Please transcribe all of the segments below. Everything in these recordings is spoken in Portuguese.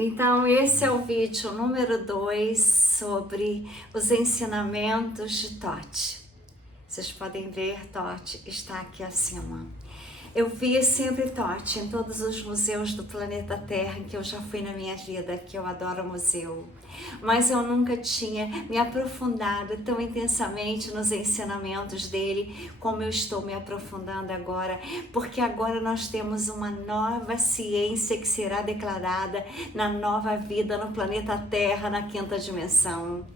Então, esse é o vídeo número 2 sobre os ensinamentos de Tote. Vocês podem ver, Tote está aqui acima. Eu vi sempre Tote em todos os museus do planeta Terra em que eu já fui na minha vida, que eu adoro museu. Mas eu nunca tinha me aprofundado tão intensamente nos ensinamentos dele como eu estou me aprofundando agora, porque agora nós temos uma nova ciência que será declarada na nova vida no planeta Terra, na quinta dimensão.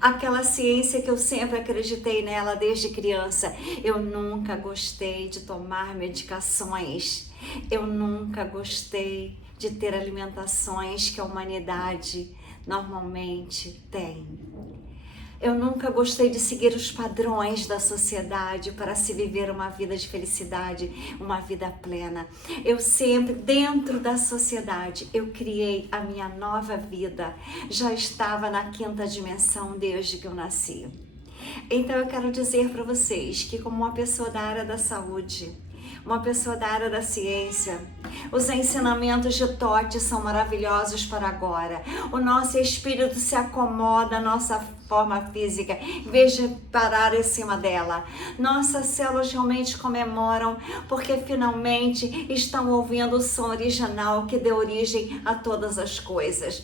Aquela ciência que eu sempre acreditei nela desde criança. Eu nunca gostei de tomar medicações. Eu nunca gostei de ter alimentações que a humanidade normalmente tem. Eu nunca gostei de seguir os padrões da sociedade para se viver uma vida de felicidade, uma vida plena. Eu sempre, dentro da sociedade, eu criei a minha nova vida. Já estava na quinta dimensão desde que eu nasci. Então eu quero dizer para vocês que, como uma pessoa da área da saúde, uma pessoa da área da ciência, os ensinamentos de Tote são maravilhosos para agora. O nosso espírito se acomoda à nossa forma física, em vez de parar em cima dela. Nossas células realmente comemoram porque finalmente estão ouvindo o som original que deu origem a todas as coisas.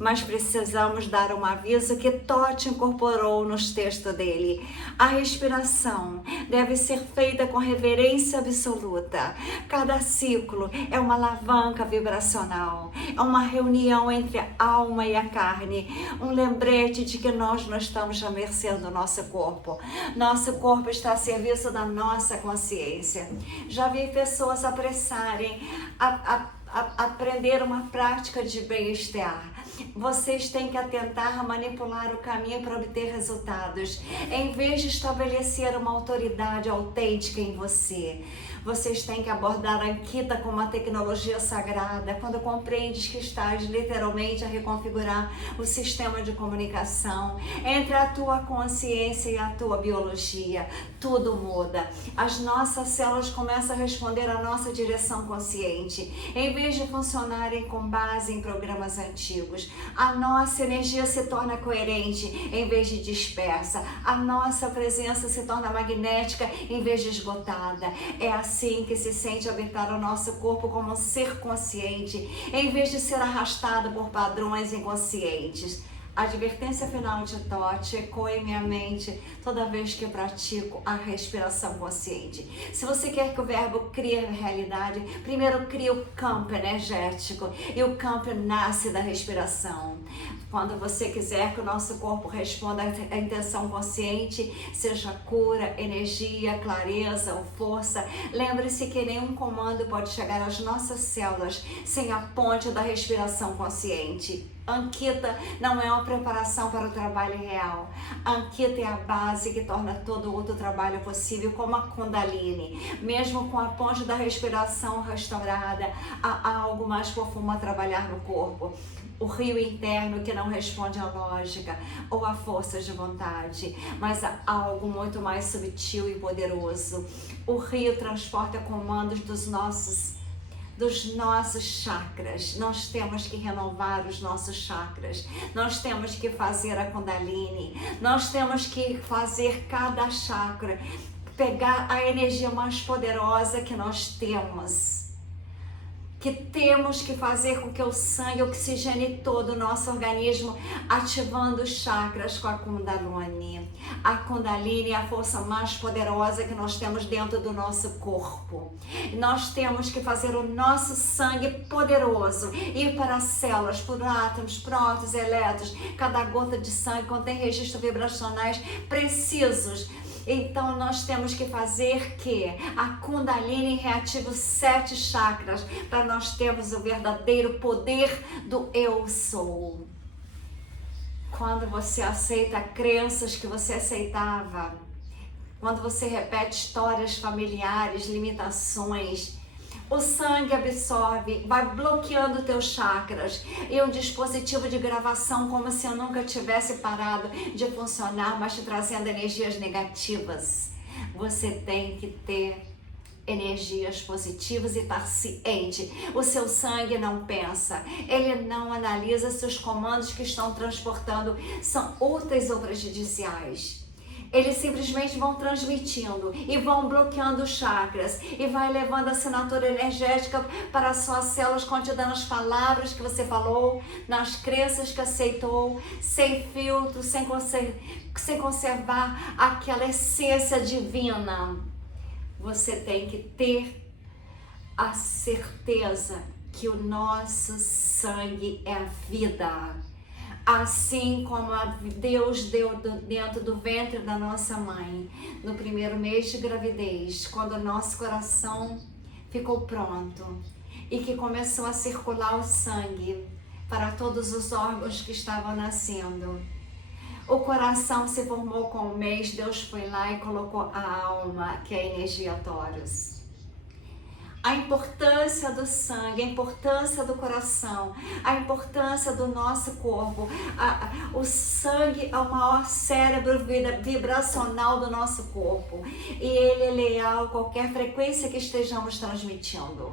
Mas precisamos dar um aviso que Tote incorporou nos textos dele. A respiração deve ser feita com reverência absoluta. Cada ciclo é uma alavanca vibracional, é uma reunião entre a alma e a carne, um lembrete de que nós não estamos à mercê do nosso corpo. Nosso corpo está a serviço da nossa consciência. Já vi pessoas apressarem a aprender uma prática de bem-estar. Vocês têm que atentar a manipular o caminho para obter resultados, em vez de estabelecer uma autoridade autêntica em você. Vocês têm que abordar a Ankita como uma tecnologia sagrada, quando compreendes que estás literalmente a reconfigurar o sistema de comunicação entre a tua consciência e a tua biologia. Tudo muda. As nossas células começam a responder à nossa direção consciente, em vez de funcionarem com base em programas antigos. A nossa energia se torna coerente em vez de dispersa. A nossa presença se torna magnética em vez de esgotada. É assim que se sente habitar o nosso corpo como um ser consciente, em vez de ser arrastado por padrões inconscientes. A advertência final de Tote ecoa em minha mente toda vez que pratico a respiração consciente. Se você quer que o verbo crie realidade, primeiro cria o campo energético, e o campo nasce da respiração. Quando você quiser que o nosso corpo responda à intenção consciente, seja cura, energia, clareza ou força, lembre-se que nenhum comando pode chegar às nossas células sem a ponte da respiração consciente. Ankita não é uma preparação para o trabalho real. Ankita é a base que torna todo outro trabalho possível, como a Kundalini. Mesmo com a ponte da respiração restaurada, há algo mais profundo a trabalhar no corpo. O rio interno que não responde à lógica ou à força de vontade, mas há algo muito mais subtil e poderoso. O rio transporta comandos dos nossos chakras. Nós temos que renovar os nossos chakras. Nós temos que fazer a Kundalini. Nós temos que fazer cada chakra pegar a energia mais poderosa que nós temos. Que temos que fazer com que o sangue oxigene todo o nosso organismo, ativando os chakras com a Kundalini. A Kundalini é a força mais poderosa que nós temos dentro do nosso corpo. Nós temos que fazer o nosso sangue poderoso ir para as células, por átomos, prótons, elétrons. Cada gota de sangue contém registros vibracionais precisos. Então nós temos que fazer que a Kundalini reative os 7 chakras para nós termos o verdadeiro poder do Eu Sou. Quando você aceita crenças que você aceitava, quando você repete histórias familiares, limitações, o sangue absorve, vai bloqueando teus chakras, e um dispositivo de gravação como se eu nunca tivesse parado de funcionar, mas te trazendo energias negativas. Você tem que ter energias positivas e estar ciente. O seu sangue não pensa, ele não analisa se os comandos que estão transportando são úteis ou prejudiciais. Eles simplesmente vão transmitindo e vão bloqueando os chakras e vai levando a assinatura energética para as suas células, contida nas palavras que você falou, nas crenças que aceitou, sem filtro, sem conservar aquela essência divina. Você tem que ter a certeza que o nosso sangue é a vida. Assim como Deus deu dentro do ventre da nossa mãe, no primeiro mês de gravidez, quando o nosso coração ficou pronto e que começou a circular o sangue para todos os órgãos que estavam nascendo. O coração se formou com o mês, Deus foi lá e colocou a alma, que é a energia Taurus. A importância do sangue, a importância do coração, a importância do nosso corpo. O sangue é o maior cérebro vibracional do nosso corpo. E ele é leal a qualquer frequência que estejamos transmitindo.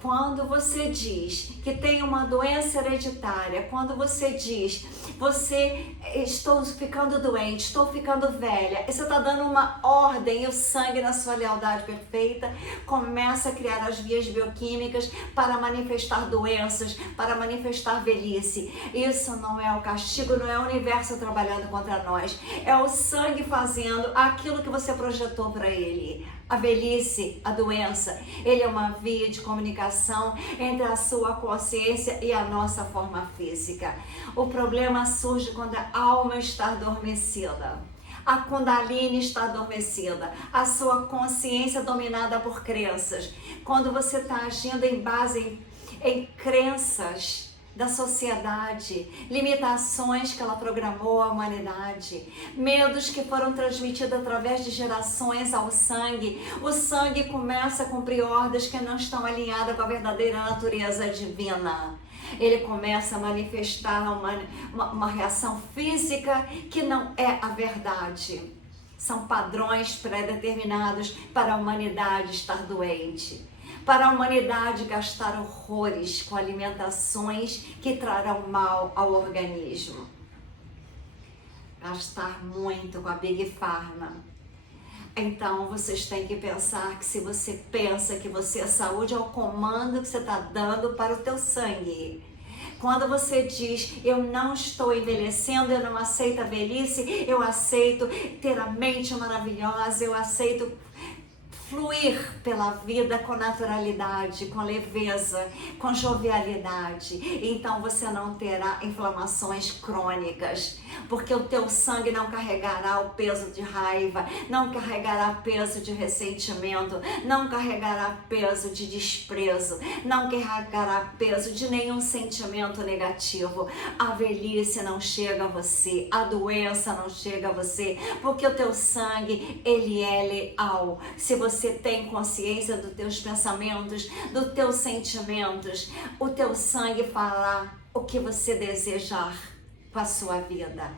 Quando você diz que tem uma doença hereditária, quando você diz, estou ficando doente, estou ficando velha, você está dando uma ordem e o sangue na sua lealdade perfeita começa a criar as vias bioquímicas para manifestar doenças, para manifestar velhice. Isso não é o castigo, não é o universo trabalhando contra nós, é o sangue fazendo aquilo que você projetou para ele. A velhice, a doença, ele é uma via de comunicação entre a sua consciência e a nossa forma física. O problema surge quando a alma está adormecida. A Kundalini está adormecida, a sua consciência dominada por crenças. Quando você está agindo em base em crenças da sociedade, limitações que ela programou à humanidade, medos que foram transmitidos através de gerações ao sangue. O sangue começa a cumprir ordens que não estão alinhadas com a verdadeira natureza divina. Ele começa a manifestar uma reação física que não é a verdade. São padrões pré-determinados para a humanidade estar doente. Para a humanidade gastar horrores com alimentações que trarão mal ao organismo. Gastar muito com a Big Pharma. Então vocês têm que pensar que se você pensa que você é saúde, é o comando que você está dando para o teu sangue. Quando você diz, eu não estou envelhecendo, eu não aceito a velhice, eu aceito ter a mente maravilhosa, eu aceito fluir pela vida com naturalidade, com leveza, com jovialidade. Então você não terá inflamações crônicas, porque o teu sangue não carregará o peso de raiva, não carregará peso de ressentimento, não carregará peso de desprezo, não carregará peso de nenhum sentimento negativo. A velhice não chega a você, a doença não chega a você, porque o teu sangue, ele é leal. Se você tem consciência dos teus pensamentos, dos teus sentimentos, o teu sangue fará o que você desejar com a sua vida.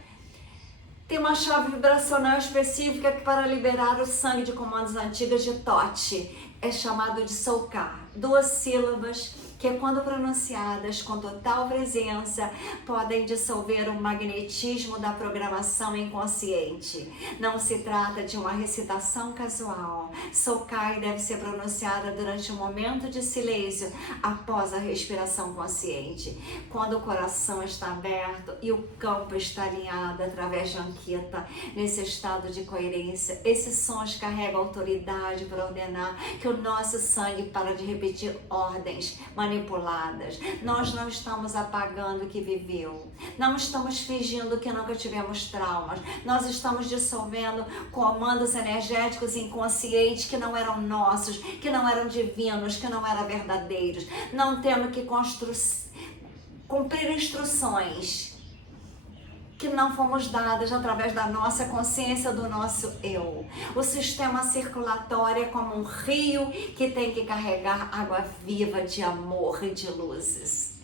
Tem uma chave vibracional específica que para liberar o sangue de comandos antigos de Thoth é chamado de Soukar. 2 sílabas que, quando pronunciadas com total presença, podem dissolver o magnetismo da programação inconsciente. Não se trata de uma recitação casual. Soukar deve ser pronunciada durante um momento de silêncio após a respiração consciente, quando o coração está aberto e o campo está alinhado através de Ankita. Nesse estado de coerência, esses sons carregam autoridade para ordenar que o nosso sangue para de repetir ordens manipuladas. Nós não estamos apagando o que viveu. Não estamos fingindo que nunca tivemos traumas. Nós estamos dissolvendo comandos energéticos inconscientes que não eram nossos, que não eram divinos, que não eram verdadeiros. Não temos que cumprir instruções que não fomos dadas através da nossa consciência, do nosso eu. O sistema circulatório é como um rio que tem que carregar água viva de amor e de luzes.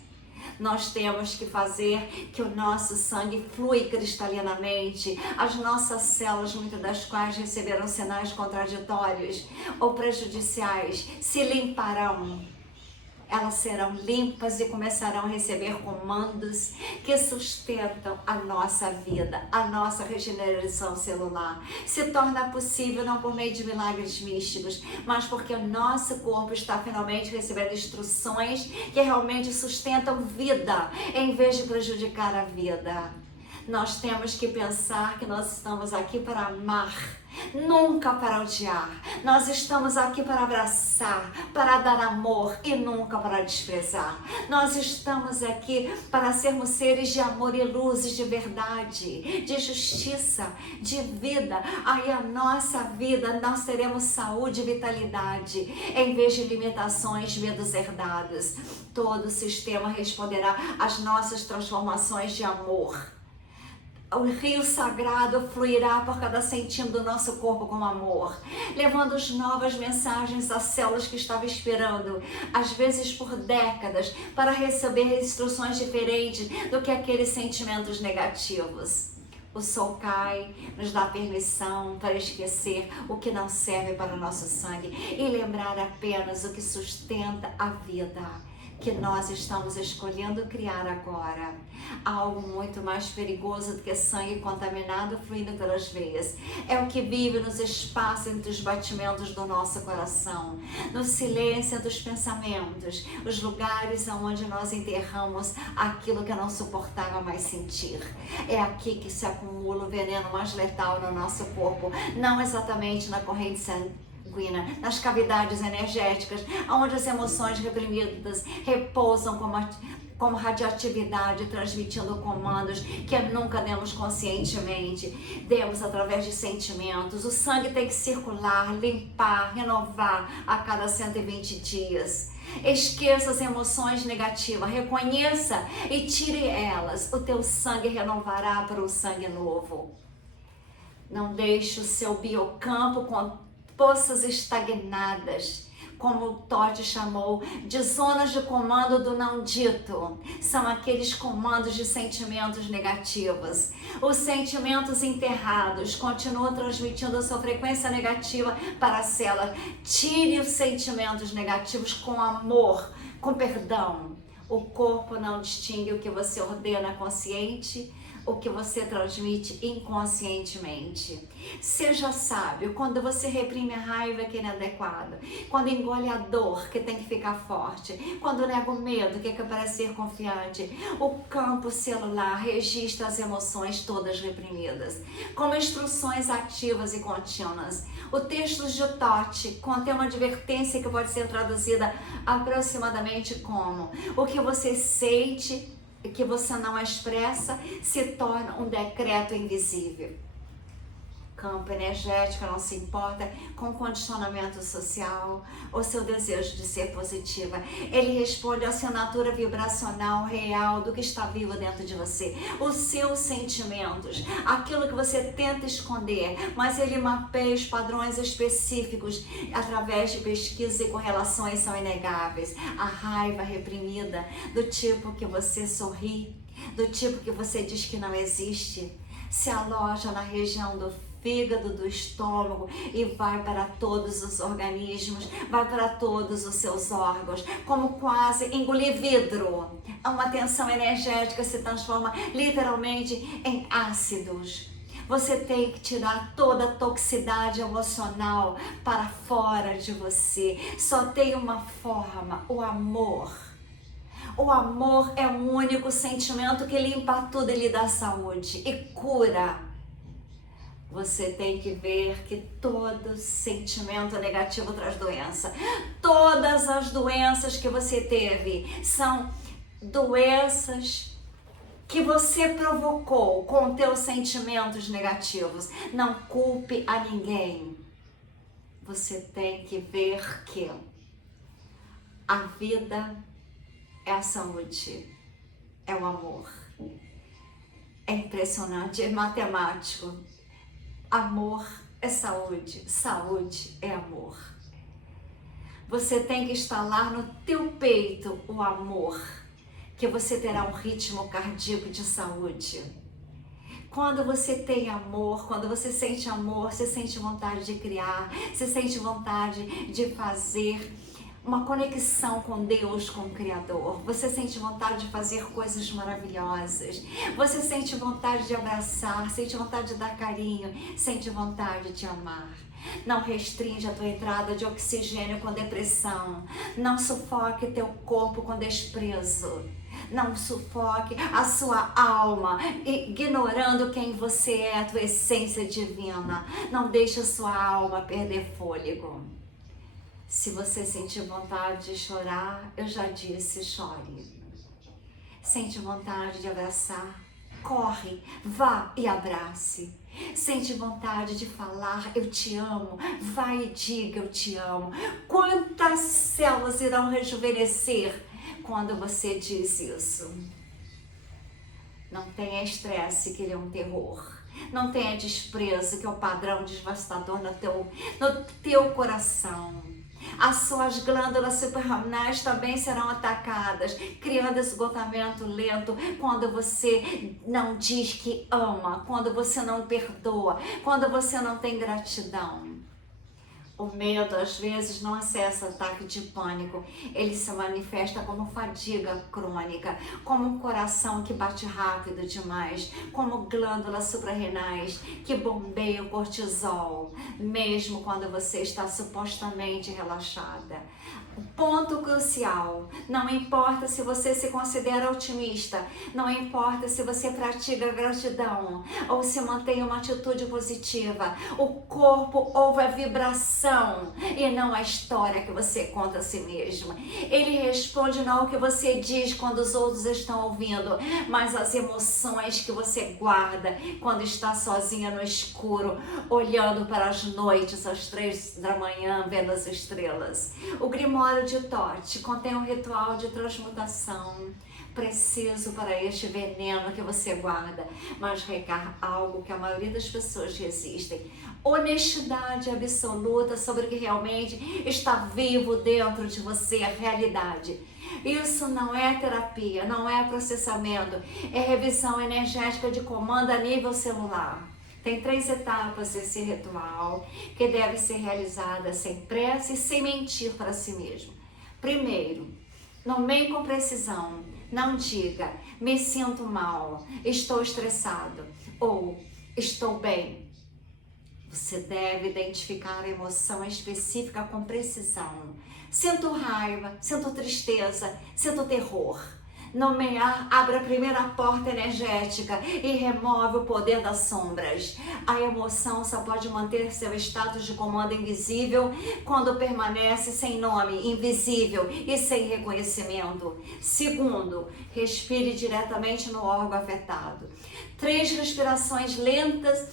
Nós temos que fazer que o nosso sangue flui cristalinamente. As nossas células, muitas das quais receberam sinais contraditórios ou prejudiciais, se limparão. Elas serão limpas e começarão a receber comandos que sustentam a nossa vida, a nossa regeneração celular. Se torna possível não por meio de milagres místicos, mas porque o nosso corpo está finalmente recebendo instruções que realmente sustentam vida, em vez de prejudicar a vida. Nós temos que pensar que nós estamos aqui para amar, nunca para odiar. Nós estamos aqui para abraçar, para dar amor e nunca para desprezar. Nós estamos aqui para sermos seres de amor e luzes, de verdade, de justiça, de vida. Aí a nossa vida, nós teremos saúde e vitalidade, em vez de limitações, medos herdados. Todo o sistema responderá às nossas transformações de amor. O rio sagrado fluirá por cada centímetro do nosso corpo com amor, levando as novas mensagens às células que estavam esperando, às vezes por décadas, para receber instruções diferentes do que aqueles sentimentos negativos. O sol cai, nos dá permissão para esquecer o que não serve para o nosso sangue e lembrar apenas o que sustenta a vida que nós estamos escolhendo criar agora. Algo muito mais perigoso do que sangue contaminado fluindo pelas veias. É o que vive nos espaços entre os batimentos do nosso coração, no silêncio dos pensamentos, os lugares onde nós enterramos aquilo que não suportava mais sentir. É aqui que se acumula o veneno mais letal no nosso corpo, não exatamente na corrente sanguínea, nas cavidades energéticas, onde as emoções reprimidas repousam como radioatividade, transmitindo comandos que nunca demos conscientemente, demos através de sentimentos. O sangue tem que circular, limpar, renovar a cada 120 dias. Esqueça as emoções negativas, reconheça e tire elas. O teu sangue renovará para o sangue novo. Não deixe o seu biocampo com poças estagnadas, como o Todd chamou, de zonas de comando do não dito. São aqueles comandos de sentimentos negativos. Os sentimentos enterrados continuam transmitindo a sua frequência negativa para a célula. Tire os sentimentos negativos com amor, com perdão. O corpo não distingue o que você ordena consciente, o que você transmite inconscientemente. Seja sábio quando você reprime a raiva que é inadequada, quando engole a dor que tem que ficar forte, quando nega o medo que é para ser confiante. O campo celular registra as emoções todas reprimidas, como instruções ativas e contínuas. O texto de Todd contém uma advertência que pode ser traduzida aproximadamente como: o que você sente que você não expressa se torna um decreto invisível. Campo energético não se importa com o condicionamento social ou seu desejo de ser positiva. Ele responde à assinatura vibracional real do que está vivo dentro de você. Os seus sentimentos, aquilo que você tenta esconder, mas ele mapeia os padrões específicos através de pesquisas e correlações são inegáveis. A raiva reprimida, do tipo que você sorri, do tipo que você diz que não existe, se aloja na região do fígado, do estômago e vai para todos os organismos, vai para todos os seus órgãos, como quase engolir vidro. Uma tensão energética se transforma literalmente em ácidos. Você tem que tirar toda a toxicidade emocional para fora de você. Só tem uma forma: o amor. O amor é o único sentimento que limpa tudo e lhe dá saúde e cura. Você tem que ver que todo sentimento negativo traz doença. Todas as doenças que você teve são doenças que você provocou com teus sentimentos negativos. Não culpe a ninguém. Você tem que ver que a vida é a saúde, é o amor. É impressionante, é matemático. Amor é saúde, saúde é amor. Você tem que instalar no teu peito o amor. que você terá um ritmo cardíaco de saúde. Quando você tem amor, quando você sente amor, você sente vontade de criar, você sente vontade de fazer uma conexão com Deus, com o Criador. Você sente vontade de fazer coisas maravilhosas. Você sente vontade de abraçar, sente vontade de dar carinho, sente vontade de amar. Não restringe a tua entrada de oxigênio com depressão. Não sufoque teu corpo com desprezo. Não sufoque a sua alma, ignorando quem você é, a tua essência divina. Não deixe a sua alma perder fôlego. Se você sentir vontade de chorar, eu já disse, chore. Sente vontade de abraçar, corre, vá e abrace. Sente vontade de falar, eu te amo, vai e diga, eu te amo. Quantas células irão rejuvenescer quando você diz isso? Não tenha estresse, que ele é um terror. Não tenha desprezo, que é o padrão devastador no teu coração. As suas glândulas suprarrenais também serão atacadas, criando esgotamento lento quando você não diz que ama, quando você não perdoa, quando você não tem gratidão. O medo, às vezes, não acessa ataque de pânico. Ele se manifesta como fadiga crônica, como um coração que bate rápido demais, como glândulas suprarrenais que bombeiam cortisol, mesmo quando você está supostamente relaxada. Ponto crucial, não importa se você se considera otimista, não importa se você pratica gratidão ou se mantém uma atitude positiva, o corpo ouve a vibração e não a história que você conta a si mesma. Ele responde não ao que você diz quando os outros estão ouvindo, mas às emoções que você guarda quando está sozinha no escuro, olhando para as noites às 3 da manhã, vendo as estrelas. O Grimório de Thoth contém um ritual de transmutação preciso para este veneno que você guarda, mas requer algo que a maioria das pessoas resistem: honestidade absoluta sobre o que realmente está vivo dentro de você, a realidade. Isso não é terapia, não é processamento, é revisão energética de comando a nível celular. Tem 3 etapas esse ritual que deve ser realizada sem pressa e sem mentir para si mesmo. Primeiro, nomeie com precisão. Não diga, me sinto mal, estou estressado ou estou bem. Você deve identificar a emoção específica com precisão. Sinto raiva, sinto tristeza, sinto terror. Nomear abre a primeira porta energética e remove o poder das sombras. A emoção só pode manter seu status de comando invisível quando permanece sem nome, invisível e sem reconhecimento. Segundo, respire diretamente no órgão afetado. 3 respirações lentas,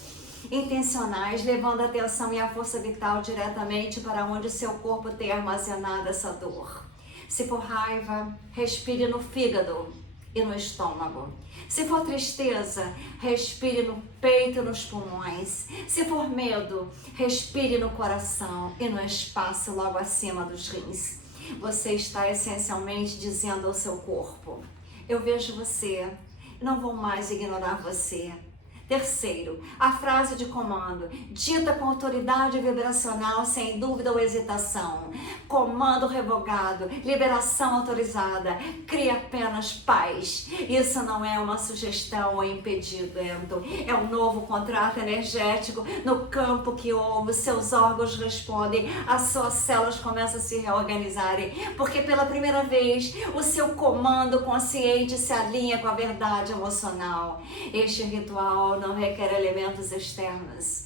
intencionais, levando a atenção e a força vital diretamente para onde seu corpo tem armazenado essa dor. Se for raiva, respire no fígado e no estômago. Se for tristeza, respire no peito e nos pulmões. Se for medo, respire no coração e no espaço logo acima dos rins. Você está essencialmente dizendo ao seu corpo: eu vejo você, não vou mais ignorar você. Terceiro, a frase de comando, dita com autoridade vibracional, sem dúvida ou hesitação. Comando revogado, liberação autorizada, cria apenas paz. Isso não é uma sugestão ou impedimento, é um novo contrato energético no campo que ouve, seus órgãos respondem, as suas células começam a se reorganizarem, porque pela primeira vez o seu comando consciente se alinha com a verdade emocional. Este ritual não requer elementos externos.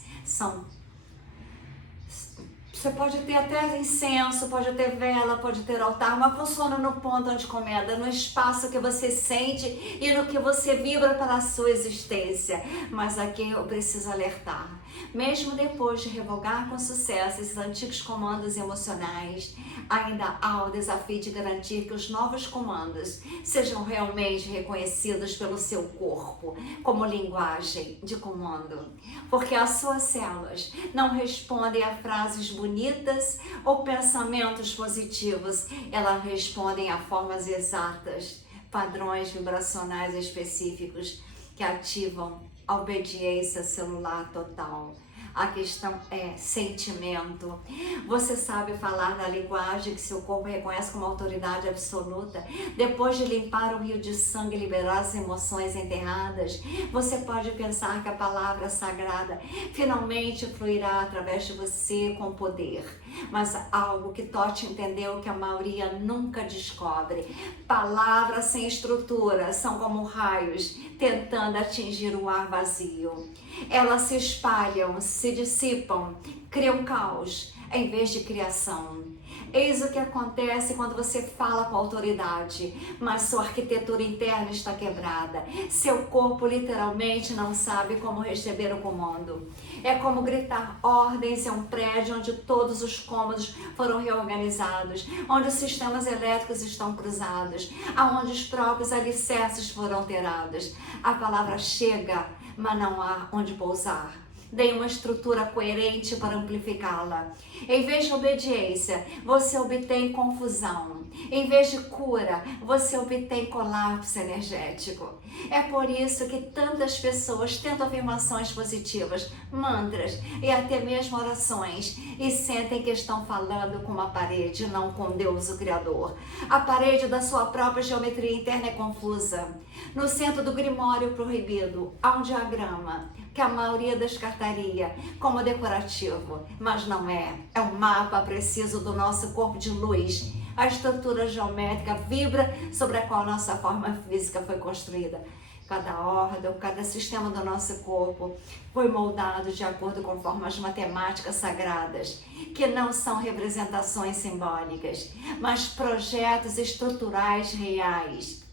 Você pode ter até incenso, pode ter vela, pode ter altar, mas funciona no ponto onde começa, no espaço que você sente e no que você vibra para a sua existência. Mas aqui eu preciso alertar. Mesmo depois de revogar com sucesso esses antigos comandos emocionais, ainda há o desafio de garantir que os novos comandos sejam realmente reconhecidos pelo seu corpo como linguagem de comando, porque as suas células não respondem a frases bonitas ou pensamentos positivos, elas respondem a formas exatas padrões vibracionais específicos que ativam a obediência celular total. A questão é sentimento. Você sabe falar na linguagem que seu corpo reconhece como autoridade absoluta? Depois de limpar o rio de sangue e liberar as emoções enterradas, você pode pensar que a palavra sagrada finalmente fluirá através de você com poder. Mas algo que Tote entendeu que a maioria nunca descobre: palavras sem estrutura são como raios tentando atingir o ar vazio. Elas se espalham, se dissipam, criam caos em vez de criação. Eis o que acontece quando você fala com autoridade, mas sua arquitetura interna está quebrada. Seu corpo literalmente não sabe como receber o comando. É como gritar ordens em um prédio onde todos os cômodos foram reorganizados, onde os sistemas elétricos estão cruzados, aonde os próprios alicerces foram alterados. A palavra chega, mas não há onde pousar. Dê uma estrutura coerente para amplificá-la. Em vez de obediência, você obtém confusão. Em vez de cura, você obtém colapso energético. É por isso que tantas pessoas tentam afirmações positivas, mantras e até mesmo orações e sentem que estão falando com uma parede, não com Deus, o Criador. A parede da sua própria geometria interna é confusa. No centro do Grimório Proibido há um diagrama que a maioria descartaria como decorativo, mas não é. É um mapa preciso do nosso corpo de luz. A estrutura geométrica vibra sobre a qual nossa forma física foi construída. Cada órgão, cada sistema do nosso corpo foi moldado de acordo com formas matemáticas sagradas, que não são representações simbólicas, mas projetos estruturais reais.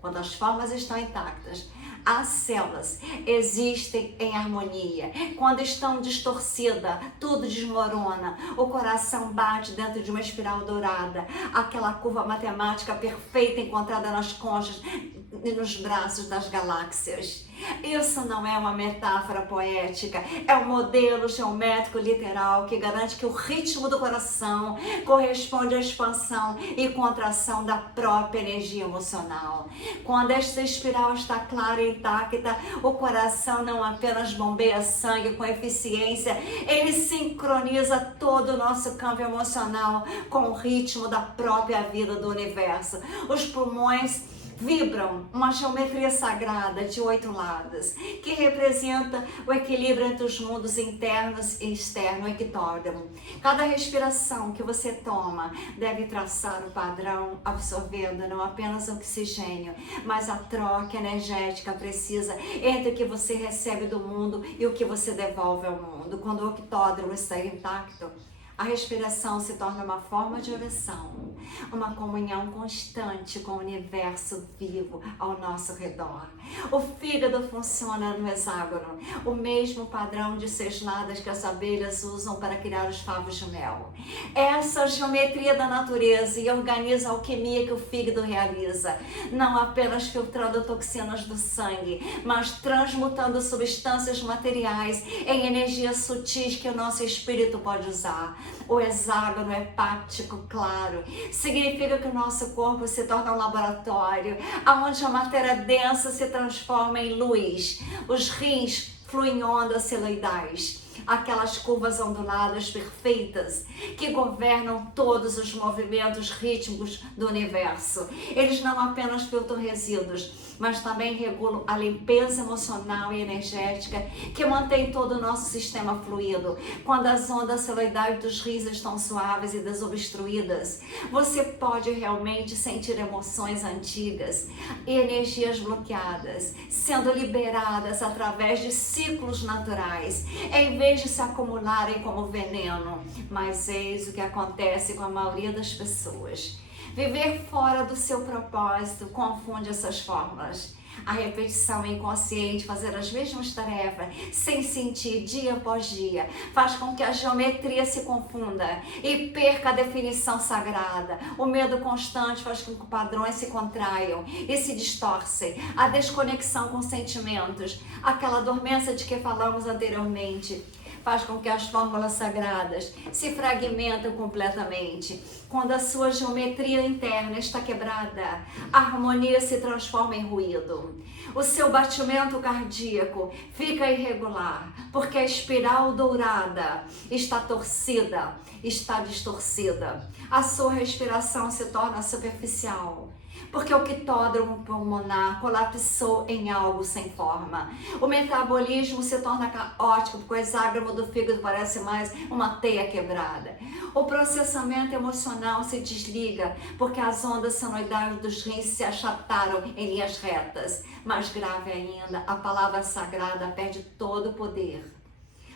Quando as formas estão intactas, as células existem em harmonia. Quando estão distorcidas, tudo desmorona. O coração bate dentro de uma espiral dourada, aquela curva matemática perfeita encontrada nas conchas e nos braços das galáxias. Isso não é uma metáfora poética, é um modelo geométrico literal que garante que o ritmo do coração corresponde à expansão e contração da própria energia emocional. Quando esta espiral está clara e intacta, o coração não apenas bombeia sangue com eficiência, ele sincroniza todo o nosso campo emocional com o ritmo da própria vida do universo. Os pulmões vibram uma geometria sagrada de 8 lados, que representa o equilíbrio entre os mundos internos e externo, o ectódromo. Cada respiração que você toma deve traçar o padrão, absorvendo não apenas o oxigênio, mas a troca energética precisa entre o que você recebe do mundo e o que você devolve ao mundo. Quando o ectódromo está intacto, a respiração se torna uma forma de oração, uma comunhão constante com o universo vivo ao nosso redor. O fígado funciona no hexágono, o mesmo padrão de 6 lados que as abelhas usam para criar os favos de mel. Essa geometria da natureza e organiza a alquimia que o fígado realiza, não apenas filtrando toxinas do sangue, mas transmutando substâncias materiais em energias sutis que o nosso espírito pode usar. O hexágono é hepático, claro, significa que o nosso corpo se torna um laboratório, onde a matéria densa se transforma em luz. Os rins fluem em ondas siloidais, aquelas curvas onduladas perfeitas que governam todos os movimentos rítmicos do universo. Eles não apenas filtram resíduos, mas também regulam a limpeza emocional e energética que mantém todo o nosso sistema fluido. Quando as ondas siloidais dos rios estão suaves e desobstruídas, você pode realmente sentir emoções antigas e energias bloqueadas sendo liberadas através de ciclos naturais, em vez de se acumularem como veneno. Mas eis o que acontece com a maioria das pessoas. Viver fora do seu propósito confunde essas fórmulas. A repetição inconsciente, fazer as mesmas tarefas, sem sentir dia após dia, faz com que a geometria se confunda e perca a definição sagrada. O medo constante faz com que padrões se contraiam e se distorcem. A desconexão com sentimentos, aquela dormência de que falamos anteriormente, faz com que as fórmulas sagradas se fragmentem completamente. Quando a sua geometria interna está quebrada, a harmonia se transforma em ruído. O seu batimento cardíaco fica irregular, porque a espiral dourada está torcida, está distorcida. A sua respiração se torna superficial, porque o quitódromo pulmonar colapsou em algo sem forma. O metabolismo se torna caótico, porque o hexágramo do fígado parece mais uma teia quebrada. O processamento emocional se desliga, porque as ondas senoidais dos rins se achataram em linhas retas. Mais grave ainda, a palavra sagrada perde todo o poder,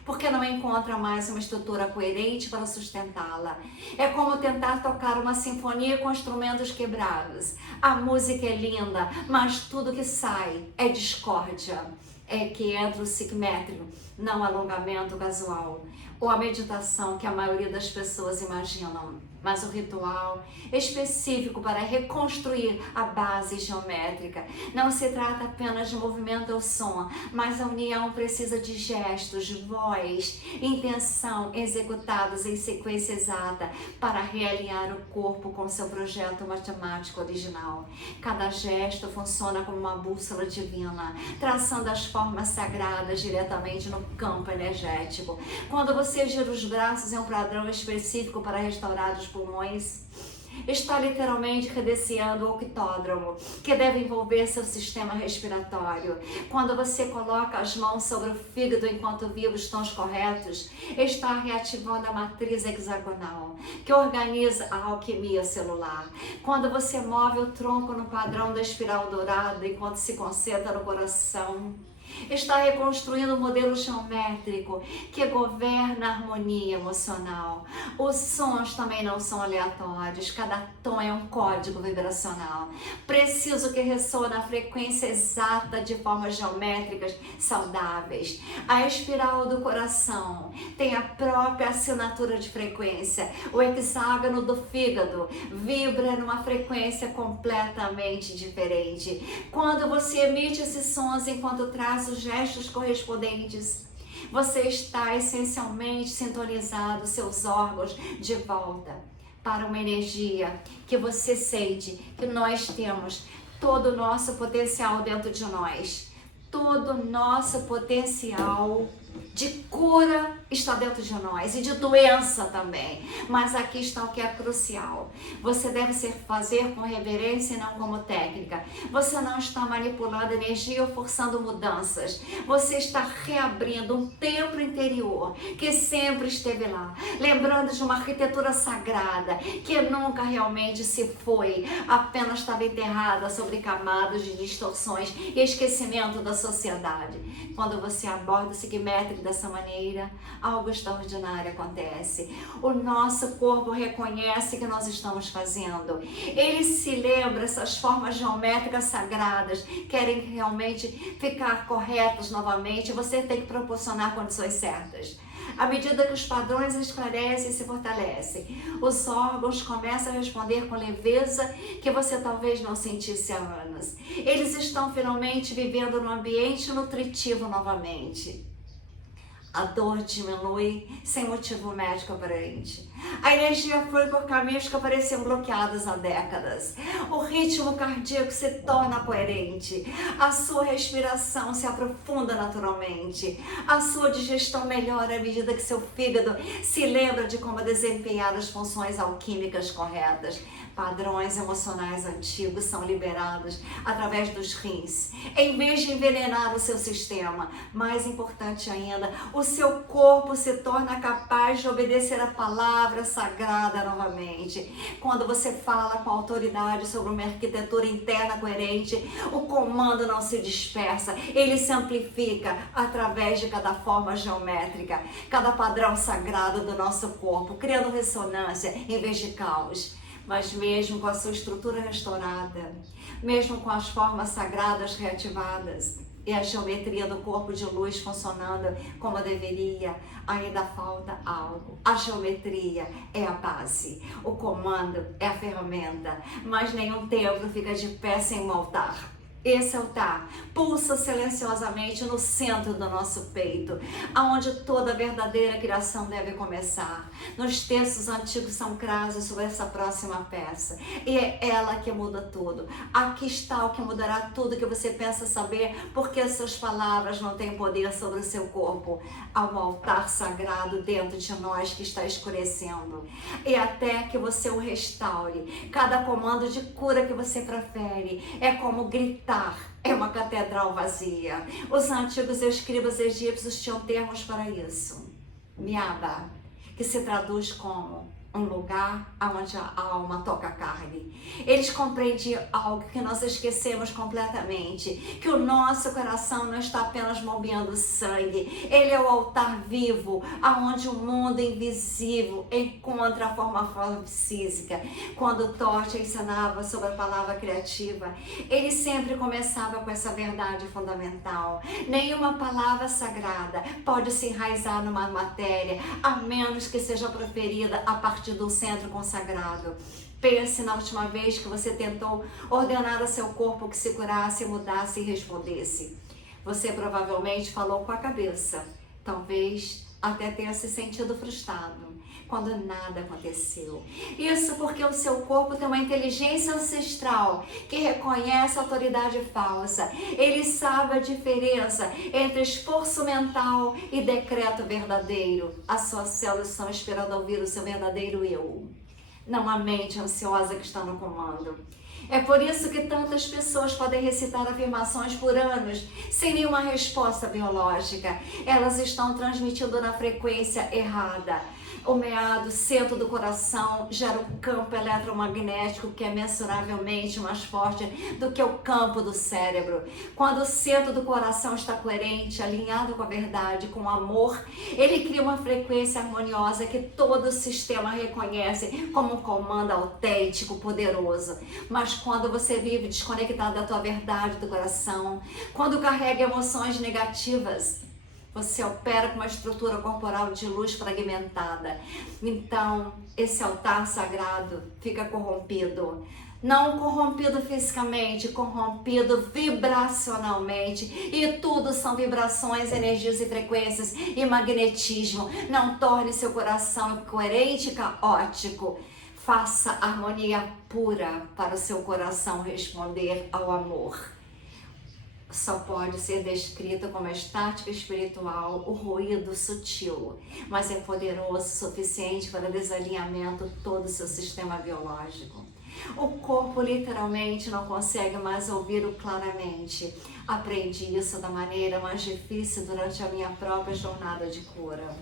porque não encontra mais uma estrutura coerente para sustentá-la. É como tentar tocar uma sinfonia com instrumentos quebrados. A música é linda, mas tudo que sai é discórdia. É que entra o sigmétrico, não alongamento casual, ou a meditação que a maioria das pessoas imaginam, mas o ritual específico para reconstruir a base geométrica. Não se trata apenas de movimento ou som, mas a união precisa de gestos, voz, intenção executados em sequência exata para realinhar o corpo com seu projeto matemático original. Cada gesto funciona como uma bússola divina, traçando as formas sagradas diretamente no campo energético. Quando você gira os braços em um padrão específico para restaurar os pulmões, está literalmente redesenhando o quitódromo, que deve envolver seu sistema respiratório. Quando você coloca as mãos sobre o fígado enquanto vibra os tons corretos, está reativando a matriz hexagonal, que organiza a alquimia celular. Quando você move o tronco no padrão da espiral dourada enquanto se concentra no coração, está reconstruindo um modelo geométrico que governa a harmonia emocional. Os sons também não são aleatórios, cada tom é um código vibracional preciso que ressoa na frequência exata de formas geométricas saudáveis. A espiral do coração tem a própria assinatura de frequência. O hexágono do fígado vibra numa frequência completamente diferente. Quando você emite esses sons enquanto traz os gestos correspondentes, você está essencialmente sintonizado seus órgãos de volta para uma energia que você sente que nós temos todo o nosso potencial dentro de nós. Todo o nosso potencial de cura está dentro de nós e de doença também. Mas aqui está o que é crucial. Você deve fazer com reverência e não como técnica. Você não está manipulando energia ou forçando mudanças. Você está reabrindo um templo interior que sempre esteve lá. Lembrando de uma arquitetura sagrada que nunca realmente se foi. Apenas estava enterrada sobre camadas de distorções e esquecimento da sociedade. Quando você aborda o sigmétrico dessa maneira, algo extraordinário acontece. O nosso corpo reconhece que nós estamos fazendo. Ele se lembra, essas formas geométricas sagradas querem realmente ficar corretas novamente. Você tem que proporcionar condições certas. À medida que os padrões esclarecem e se fortalecem, os órgãos começam a responder com leveza que você talvez não sentisse há anos. Eles estão finalmente vivendo num ambiente nutritivo novamente. A dor diminui sem motivo médico aparente. A energia flui por caminhos que pareciam bloqueados há décadas. O ritmo cardíaco se torna coerente. A sua respiração se aprofunda naturalmente. A sua digestão melhora à medida que seu fígado se lembra de como desempenhar as funções alquímicas corretas. Padrões emocionais antigos são liberados através dos rins, em vez de envenenar o seu sistema. Mais importante ainda, o seu corpo se torna capaz de obedecer a palavra sagrada novamente. Quando você fala com autoridade sobre uma arquitetura interna coerente, o comando não se dispersa, ele se amplifica através de cada forma geométrica, cada padrão sagrado do nosso corpo, criando ressonância em vez de caos. Mas mesmo com a sua estrutura restaurada, mesmo com as formas sagradas reativadas e a geometria do corpo de luz funcionando como deveria, ainda falta algo. A geometria é a base, o comando é a ferramenta, mas nenhum templo fica de pé sem um altar. Esse altar pulsa silenciosamente no centro do nosso peito, aonde toda a verdadeira criação deve começar. Nos textos antigos são crasos sobre essa próxima peça, e é ela que muda tudo. Aqui está o que mudará tudo que você pensa saber, porque suas palavras não têm poder sobre o seu corpo. Há um altar sagrado dentro de nós que está escurecendo, e até que você o restaure, cada comando de cura que você profere é como gritar. É uma catedral vazia. Os antigos escribas egípcios tinham termos para isso. Miaba, que se traduz como um lugar onde a alma toca a carne. Eles compreendiam algo que nós esquecemos completamente, que o nosso coração não está apenas bombeando sangue, ele é o altar vivo, aonde o mundo invisível encontra a forma física. Quando Tocha ensinava sobre a palavra criativa, ele sempre começava com essa verdade fundamental. Nenhuma palavra sagrada pode se enraizar numa matéria, a menos que seja proferida a partir do centro consagrado. Pense na última vez que você tentou ordenar ao seu corpo que se curasse, mudasse e respondesse. Você provavelmente falou com a cabeça. Talvez até tenha se sentido frustrado quando nada aconteceu. Isso porque o seu corpo tem uma inteligência ancestral que reconhece a autoridade falsa. Ele sabe a diferença entre esforço mental e decreto verdadeiro. As suas células estão esperando ouvir o seu verdadeiro eu, não a mente ansiosa que está no comando. É por isso que tantas pessoas podem recitar afirmações por anos sem nenhuma resposta biológica. Elas estão transmitindo na frequência errada. O meado, centro do coração, gera um campo eletromagnético que é mensuravelmente mais forte do que o campo do cérebro. Quando o centro do coração está coerente, alinhado com a verdade, com o amor, ele cria uma frequência harmoniosa que todo o sistema reconhece como um comando autêntico, poderoso. Mas quando você vive desconectado da tua verdade do coração, quando carrega emoções negativas, você opera com uma estrutura corporal de luz fragmentada. Então, esse altar sagrado fica corrompido. Não corrompido fisicamente, corrompido vibracionalmente. E tudo são vibrações, energias e frequências e magnetismo. Não torne seu coração incoerente e caótico. Faça harmonia pura para o seu coração responder ao amor. Só pode ser descrito como estática espiritual, o ruído sutil, mas é poderoso o suficiente para desalinhamento todo o seu sistema biológico. O corpo literalmente não consegue mais ouvi-lo claramente. Aprendi isso da maneira mais difícil durante a minha própria jornada de cura.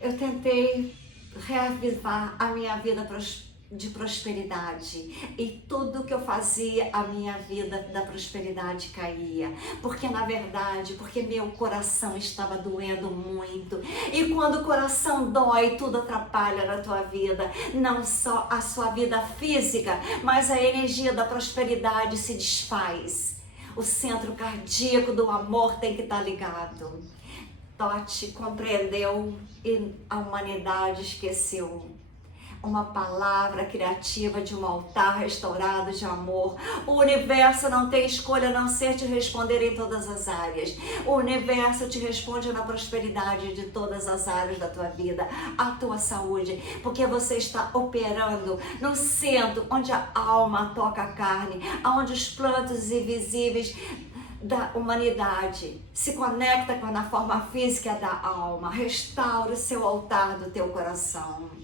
Eu tentei reavivar a minha vida de prosperidade, e tudo que eu fazia, a minha vida da prosperidade caía, porque na verdade, porque meu coração estava doendo muito, e quando o coração dói, tudo atrapalha na tua vida, não só a sua vida física, mas a energia da prosperidade se desfaz. O centro cardíaco do amor tem que estar ligado. Tote compreendeu e a humanidade esqueceu. Uma palavra criativa de um altar restaurado de amor. O universo não tem escolha a não ser te responder em todas as áreas. O universo te responde na prosperidade de todas as áreas da tua vida, a tua saúde, porque você está operando no centro onde a alma toca a carne, onde os planos invisíveis da humanidade se conecta com a forma física da alma. Restaura o seu altar do teu coração.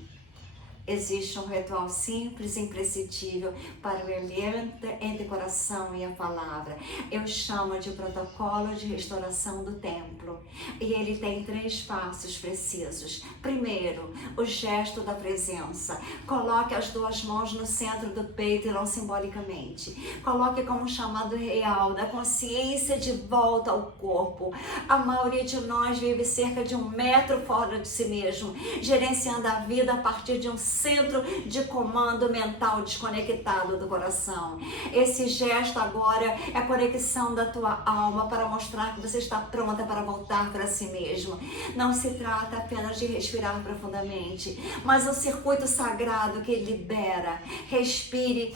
Existe um ritual simples e imprescindível para o elemento entre o coração e a palavra. Eu chamo de protocolo de restauração do templo. E ele tem 3 passos precisos. Primeiro, o gesto da presença. Coloque as 2 mãos no centro do peito e não simbolicamente. Coloque como um chamado real da consciência de volta ao corpo. A maioria de nós vive cerca de 1 metro fora de si mesmo, gerenciando a vida a partir de um centro de comando mental desconectado do coração. Esse gesto agora é a conexão da tua alma para mostrar que você está pronta para voltar para si mesmo. Não se trata apenas de respirar profundamente, mas um circuito sagrado que libera. Respire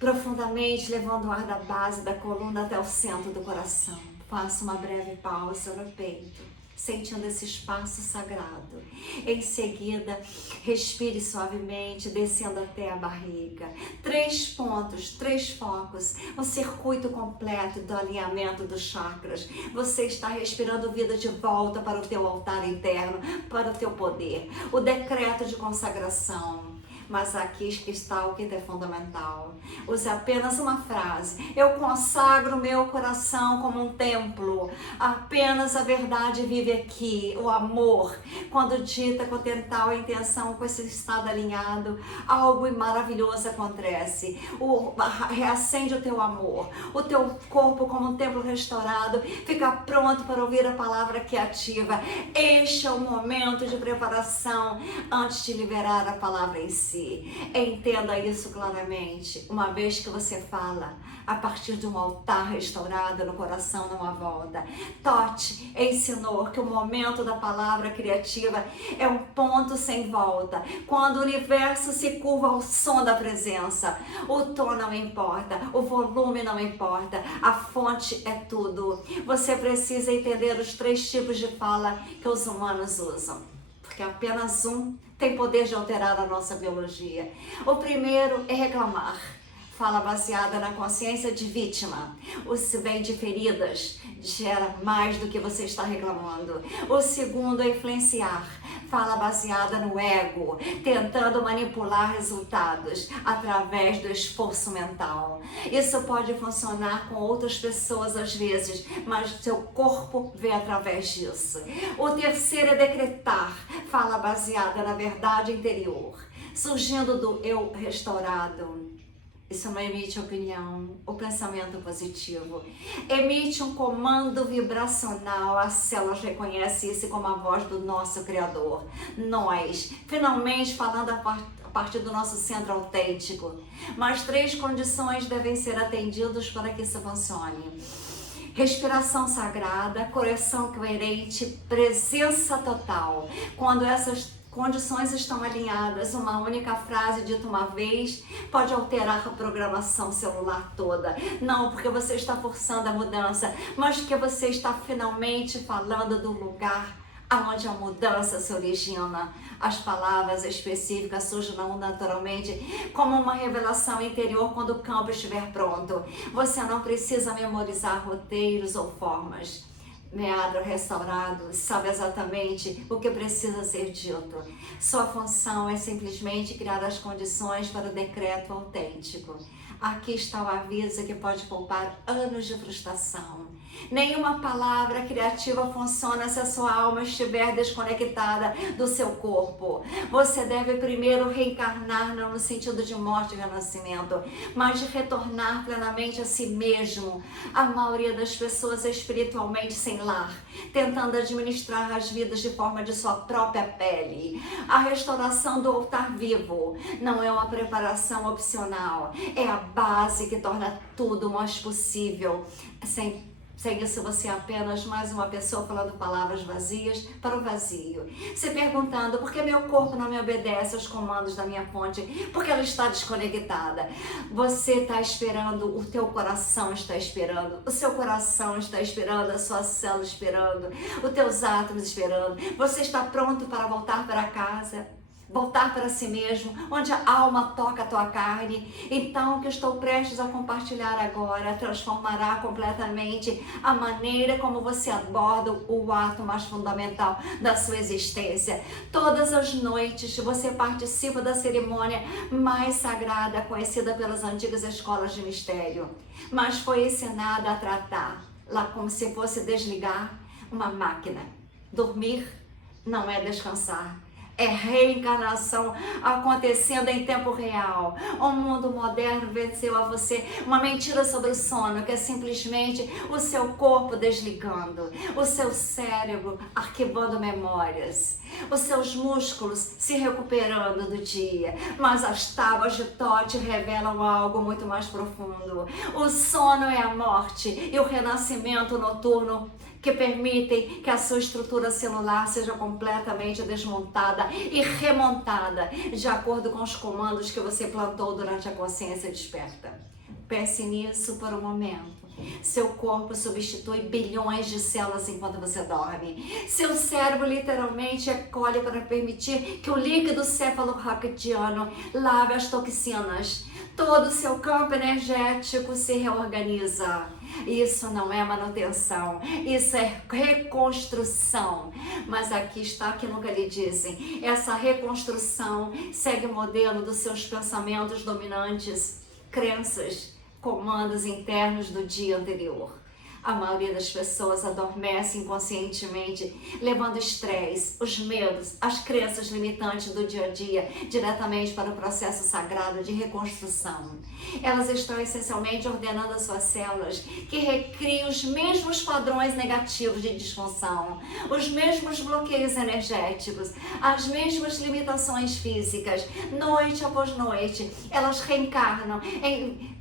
profundamente, levando o ar da base da coluna até o centro do coração. Faça uma breve pausa no peito, sentindo esse espaço sagrado. Em seguida, respire suavemente, descendo até a barriga. 3 pontos, 3 focos, um circuito completo do alinhamento dos chakras. Você está respirando vida de volta para o teu altar interno, para o teu poder. O decreto de consagração. Mas aqui está o que é fundamental. Use apenas uma frase. Eu consagro meu coração como um templo. Apenas a verdade vive aqui. O amor. Quando dita com tal intenção, com esse estado alinhado, algo maravilhoso acontece. Reacende o teu amor. O teu corpo como um templo restaurado fica pronto para ouvir a palavra que ativa. Este é o momento de preparação antes de liberar a palavra em si. Entenda isso claramente. Uma vez que você fala a partir de um altar restaurado no coração, não há volta. Tote ensinou que o momento da palavra criativa é um ponto sem volta. Quando o universo se curva ao som da presença, o tom não importa, o volume não importa, a fonte é tudo. Você precisa entender os 3 tipos de fala que os humanos usam, porque apenas um tem poder de alterar a nossa biologia. O primeiro é reclamar. Fala baseada na consciência de vítima. O se vem de feridas, gera mais do que você está reclamando. O segundo é influenciar. Fala baseada no ego, tentando manipular resultados através do esforço mental. Isso pode funcionar com outras pessoas às vezes, mas seu corpo vê através disso. O terceiro é decretar. Fala baseada na verdade interior, surgindo do eu restaurado. Isso não emite opinião, o pensamento positivo. Emite um comando vibracional, as células reconhecem isso como a voz do nosso Criador. Nós, finalmente falando a partir do nosso centro autêntico. Mas 3 condições devem ser atendidas para que isso funcione. Respiração sagrada, coração coerente, presença total. Quando essas condições estão alinhadas, uma única frase dita uma vez pode alterar a programação celular toda. Não porque você está forçando a mudança, mas porque você está finalmente falando do lugar aonde a mudança se origina. As palavras específicas surgirão naturalmente como uma revelação interior quando o campo estiver pronto. Você não precisa memorizar roteiros ou formas. Meandro restaurado sabe exatamente o que precisa ser dito. Sua função é simplesmente criar as condições para o decreto autêntico. Aqui está o aviso que pode poupar anos de frustração. Nenhuma palavra criativa funciona se a sua alma estiver desconectada do seu corpo. Você deve primeiro reencarnar, não no sentido de morte e renascimento, mas de retornar plenamente a si mesmo. A maioria das pessoas é espiritualmente sem lar, tentando administrar as vidas de forma de sua própria pele. A restauração do altar vivo não é uma preparação opcional, é a base que torna tudo mais possível. Sem isso, você é apenas mais uma pessoa falando palavras vazias para o vazio. Se perguntando por que meu corpo não me obedece aos comandos da minha fonte, porque ela está desconectada. Você está esperando, o teu coração está esperando, o seu coração está esperando, a sua célula esperando, os teus átomos esperando. Você está pronto para voltar para casa? Voltar para si mesmo, onde a alma toca a tua carne. Então, o que estou prestes a compartilhar agora transformará completamente a maneira como você aborda o ato mais fundamental da sua existência. Todas as noites você participa da cerimônia mais sagrada conhecida pelas antigas escolas de mistério, mas foi ensinada a tratar lá como se fosse desligar uma máquina. Dormir não é descansar. É reencarnação acontecendo em tempo real. O mundo moderno venceu a você uma mentira sobre o sono, que é simplesmente o seu corpo desligando, o seu cérebro arquivando memórias, os seus músculos se recuperando do dia. Mas as tábuas de Tote revelam algo muito mais profundo. O sono é a morte e o renascimento noturno que permitem que a sua estrutura celular seja completamente desmontada e remontada de acordo com os comandos que você plantou durante a consciência desperta. Pense nisso por um momento. Seu corpo substitui bilhões de células enquanto você dorme. Seu cérebro literalmente recolhe para permitir que o líquido cefalorraquidiano lave as toxinas. Todo o seu campo energético se reorganiza. Isso não é manutenção, isso é reconstrução. Mas aqui está que nunca lhe dizem. Essa reconstrução segue o modelo dos seus pensamentos dominantes, crenças, comandos internos do dia anterior. A maioria das pessoas adormece inconscientemente, levando o estresse, os medos, as crenças limitantes do dia a dia diretamente para o processo sagrado de reconstrução. Elas estão essencialmente ordenando as suas células que recriem os mesmos padrões negativos de disfunção, os mesmos bloqueios energéticos, as mesmas limitações físicas. Noite após noite, elas reencarnam em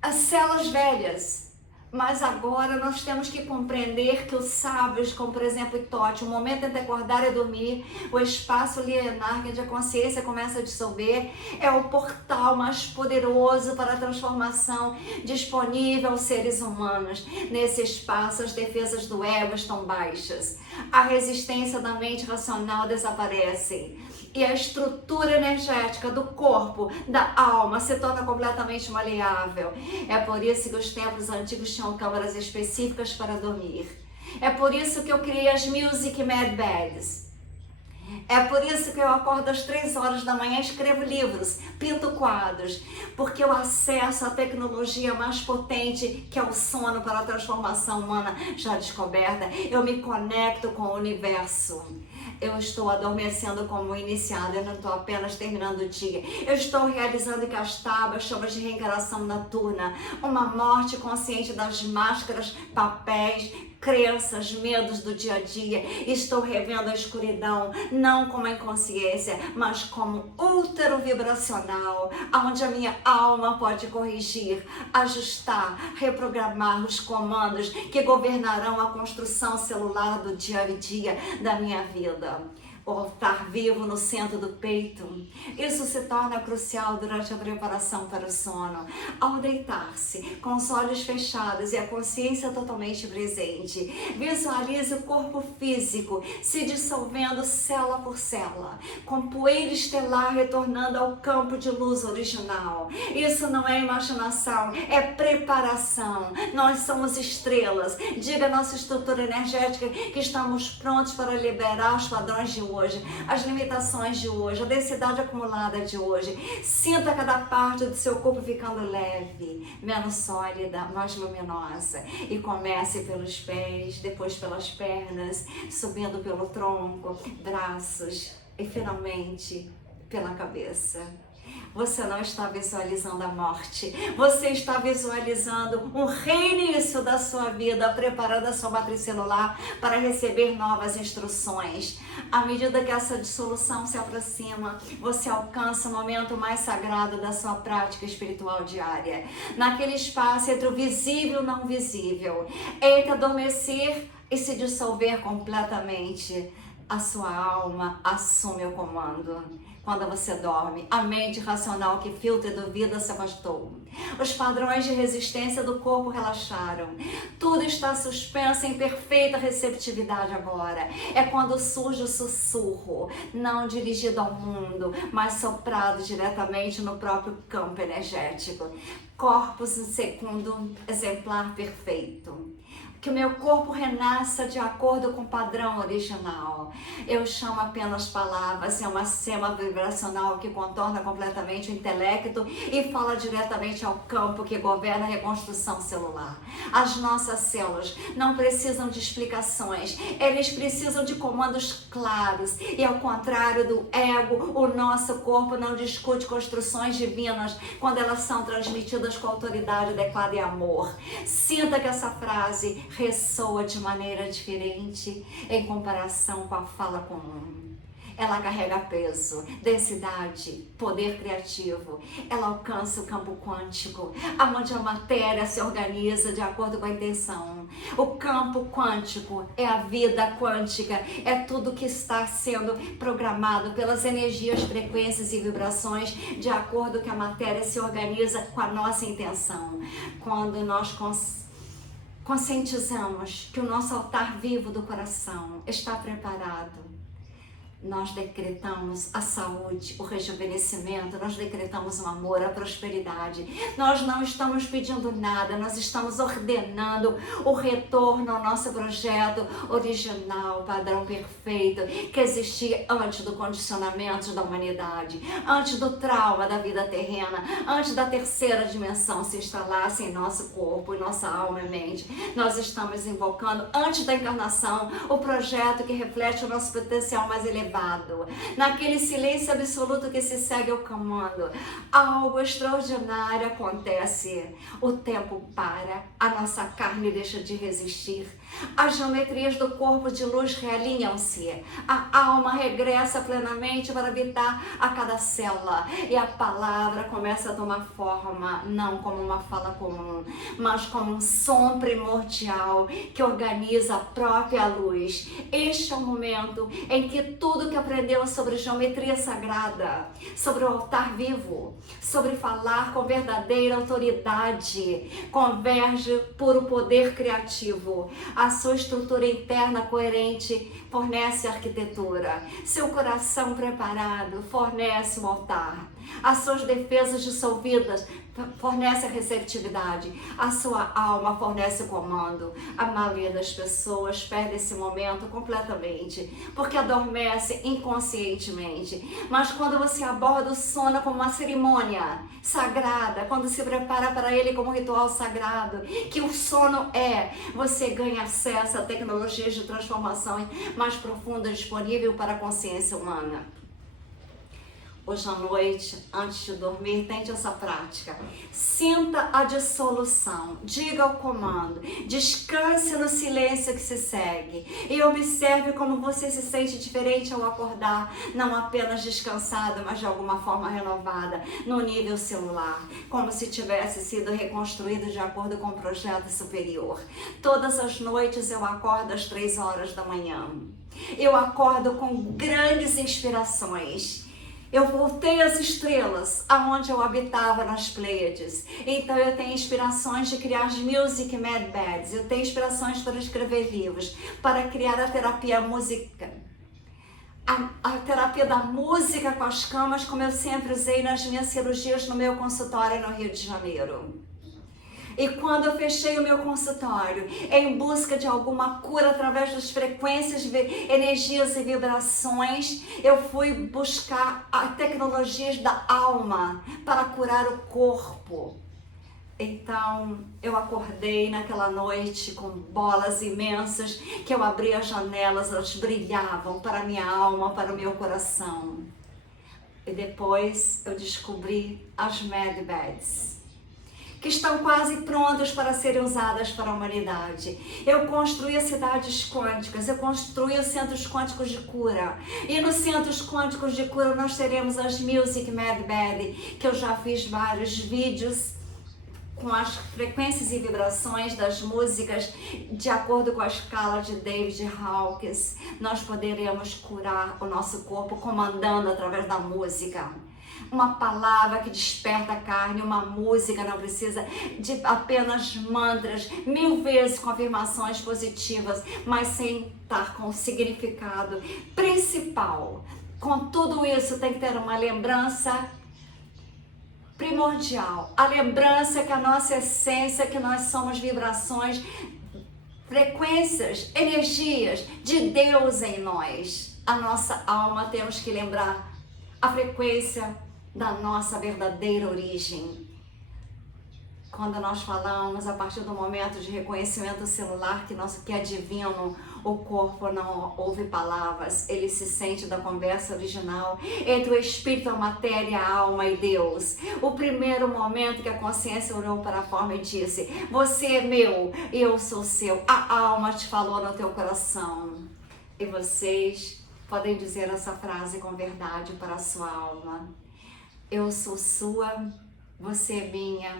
as células velhas, mas agora nós temos que compreender que os sábios, como por exemplo Tote, o momento entre acordar e dormir, o espaço linear onde a consciência começa a dissolver, é o portal mais poderoso para a transformação disponível aos seres humanos. Nesse espaço, as defesas do ego estão baixas, a resistência da mente racional desaparece e a estrutura energética do corpo, da alma, se torna completamente maleável. É por isso que os templos antigos tinham câmaras específicas para dormir. É por isso que eu criei as Music Mad Beds. É por isso que eu acordo às 3 horas da manhã, escrevo livros, pinto quadros, porque eu acesso a tecnologia mais potente que é o sono para a transformação humana já descoberta. Eu me conecto com o universo. Eu estou adormecendo como iniciada, eu não estou apenas terminando o dia. Eu estou realizando Kastaba, chamas de reencarnação noturna, uma morte consciente das máscaras, papéis, crenças, medos do dia a dia. Estou revendo a escuridão, não como a inconsciência, mas como útero vibracional, onde a minha alma pode corrigir, ajustar, reprogramar os comandos que governarão a construção celular do dia a dia da minha vida. O estar vivo no centro do peito. Isso se torna crucial durante a preparação para o sono. Ao deitar-se, com os olhos fechados e a consciência totalmente presente, visualize o corpo físico se dissolvendo célula por célula, com poeira estelar retornando ao campo de luz original. Isso não é imaginação, é preparação. Nós somos estrelas. Diga à nossa estrutura energética que estamos prontos para liberar os padrões de hoje, as limitações de hoje, a densidade acumulada de hoje. Sinta cada parte do seu corpo ficando leve, menos sólida, mais luminosa. E comece pelos pés, depois pelas pernas, subindo pelo tronco, braços e finalmente pela cabeça. Você não está visualizando a morte, você está visualizando um reinício da sua vida, preparando a sua matriz celular para receber novas instruções. À medida que essa dissolução se aproxima, você alcança o momento mais sagrado da sua prática espiritual diária. Naquele espaço entre o visível e o não visível, entre adormecer e se dissolver completamente, a sua alma assume o comando. Quando você dorme, a mente racional que filtra e duvida se afastou. Os padrões de resistência do corpo relaxaram. Tudo está suspenso em perfeita receptividade agora. É quando surge o sussurro, não dirigido ao mundo, mas soprado diretamente no próprio campo energético. Corpus em segundo, exemplar perfeito. Que o meu corpo renasça de acordo com o padrão original. Eu chamo apenas palavras, é uma sema vibracional que contorna completamente o intelecto e fala diretamente ao campo que governa a reconstrução celular. As nossas células não precisam de explicações, eles precisam de comandos claros. E ao contrário do ego, o nosso corpo não discute construções divinas quando elas são transmitidas com autoridade adequada e amor. Sinta que essa frase ressoa de maneira diferente em comparação com a fala comum. ela carrega peso, densidade, poder criativo. Ela alcança o campo quântico, onde a matéria se organiza de acordo com a intenção. O campo quântico é a vida quântica, é tudo que está sendo programado pelas energias, frequências e vibrações de acordo com a matéria se organiza com a nossa intenção. Quando nós conscientizamos que o nosso altar vivo do coração está preparado, nós decretamos a saúde, o rejuvenescimento, nós decretamos o amor, a prosperidade. Nós não estamos pedindo nada, nós estamos ordenando o retorno ao nosso projeto original, padrão perfeito, que existia antes do condicionamento da humanidade, antes do trauma da vida terrena, antes da terceira dimensão se instalasse em nosso corpo, em nossa alma e mente. Nós estamos invocando, antes da encarnação, o projeto que reflete o nosso potencial mais elevado. Naquele silêncio absoluto que se segue ao comando, algo extraordinário acontece. O tempo para, a nossa carne deixa de resistir, as geometrias do corpo de luz realinham-se, a alma regressa plenamente para habitar a cada célula e a palavra começa a tomar forma, não como uma fala comum, mas como um som primordial que organiza a própria luz. Este é o momento em que tudo que aprendeu sobre geometria sagrada, sobre o altar vivo, sobre falar com verdadeira autoridade, converge por o poder criativo. A sua estrutura interna coerente fornece a arquitetura. Seu coração preparado fornece o altar. As suas defesas dissolvidas fornece a receptividade. A sua alma fornece o comando. A maioria das pessoas perde esse momento completamente, porque adormece inconscientemente. Mas quando você aborda o sono como uma cerimônia sagrada, quando se prepara para ele como um ritual sagrado, que o sono é, você ganha acesso a tecnologias de transformação mais profundas disponível para a consciência humana. Hoje à noite, antes de dormir, tente essa prática. Sinta a dissolução, diga o comando, descanse no silêncio que se segue e observe como você se sente diferente ao acordar, não apenas descansado, mas de alguma forma renovada, no nível celular, como se tivesse sido reconstruído de acordo com um projeto superior. Todas as noites eu acordo às 3 horas da manhã. Eu acordo com grandes inspirações. Eu voltei às estrelas, aonde eu habitava nas Pleiades. Então eu tenho inspirações de criar as Music Mad Beds. Eu tenho inspirações para escrever livros, para criar a terapia música. A terapia da música com as camas, como eu sempre usei nas minhas cirurgias no meu consultório no Rio de Janeiro. E quando eu fechei o meu consultório em busca de alguma cura através das frequências, energias e vibrações, eu fui buscar as tecnologias da alma para curar o corpo. Então, eu acordei naquela noite com bolas imensas, que eu abri as janelas, elas brilhavam para a minha alma, para o meu coração. E depois eu descobri as Mad Beds, que estão quase prontas para serem usadas para a humanidade. Eu construí cidades quânticas, eu construí os centros quânticos de cura. E nos centros quânticos de cura nós teremos as Music Mad Bed, que eu já fiz vários vídeos com as frequências e vibrações das músicas de acordo com a escala de David Hawkins. Nós poderemos curar o nosso corpo comandando através da música. Uma palavra que desperta a carne, uma música, não precisa de apenas mantras, 1000 vezes com afirmações positivas, mas sem estar com o significado principal. Com tudo isso tem que ter uma lembrança primordial, a lembrança que a nossa essência, que nós somos vibrações, frequências, energias de Deus em nós. A nossa alma, temos que lembrar a frequência da nossa verdadeira origem. Quando nós falamos a partir do momento de reconhecimento celular que é divino, o corpo não ouve palavras, ele se sente da conversa original entre o espírito, a matéria, a alma e Deus. O primeiro momento que a consciência olhou para a forma e disse: você é meu e eu sou seu. A alma te falou no teu coração. E vocês podem dizer essa frase com verdade para a sua alma. Eu sou sua, você é minha.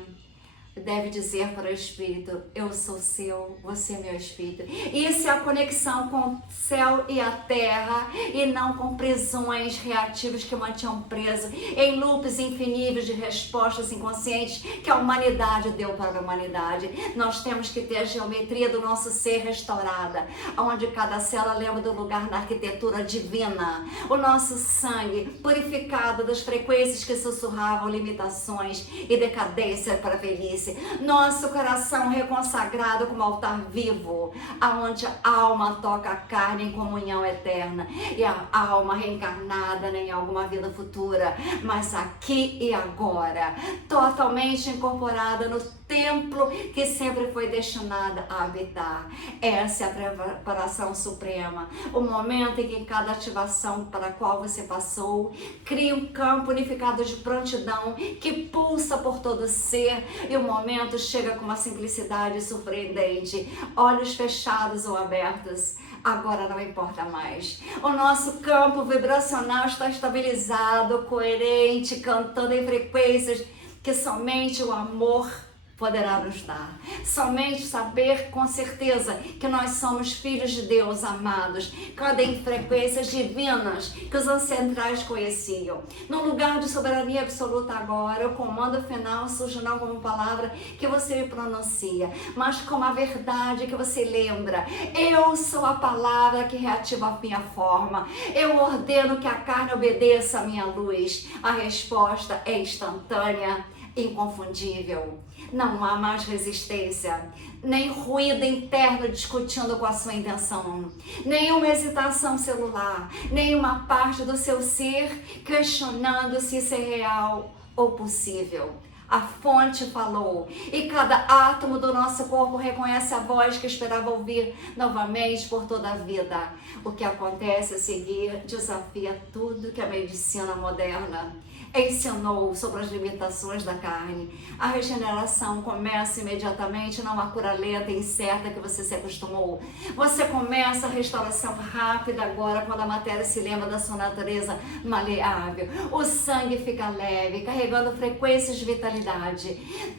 Deve dizer para o Espírito, eu sou seu, você é meu Espírito. Isso é a conexão com o céu e a terra, e não com prisões reativas que mantinham preso em loops infiníveis de respostas inconscientes que a humanidade deu para a humanidade. Nós temos que ter a geometria do nosso ser restaurada, onde cada célula lembra do lugar na arquitetura divina. O nosso sangue purificado das frequências que sussurravam limitações e decadência para a velhice. Nosso coração reconsagrado como altar vivo, aonde a alma toca a carne em comunhão eterna, e a alma reencarnada em alguma vida futura, mas aqui e agora, totalmente incorporada no templo que sempre foi destinada a habitar. Essa é a preparação suprema, o momento em que cada ativação para a qual você passou cria um campo unificado de prontidão que pulsa por todo o ser, e o momento chega com uma simplicidade surpreendente, olhos fechados ou abertos. Agora não importa mais. O nosso campo vibracional está estabilizado, coerente, cantando em frequências que somente o amor poderá nos dar. Somente saber com certeza que nós somos filhos de Deus amados, cada em frequências divinas que os ancestrais conheciam. No lugar de soberania absoluta agora, o comando final surge não como palavra que você pronuncia, mas como a verdade que você lembra. Eu sou a palavra que reativa a minha forma. Eu ordeno que a carne obedeça à minha luz. A resposta é instantânea, inconfundível. Não há mais resistência, nem ruído interno discutindo com a sua intenção, nenhuma hesitação celular, nenhuma parte do seu ser questionando se isso é real ou possível. A fonte falou, e cada átomo do nosso corpo reconhece a voz que esperava ouvir novamente por toda a vida. O que acontece a seguir desafia tudo que a medicina moderna ensinou sobre as limitações da carne. A regeneração começa imediatamente, não a cura lenta e incerta que você se acostumou. Você começa a restauração rápida agora, quando a matéria se lembra da sua natureza maleável. O sangue fica leve, carregando frequências de vitalidade.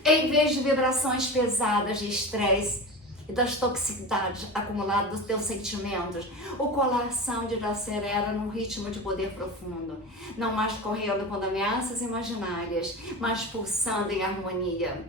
Em vez de vibrações pesadas de estresse e das toxicidades acumuladas dos teus sentimentos, o coração de acelera num ritmo de poder profundo, não mais correndo com ameaças imaginárias, mas pulsando em harmonia.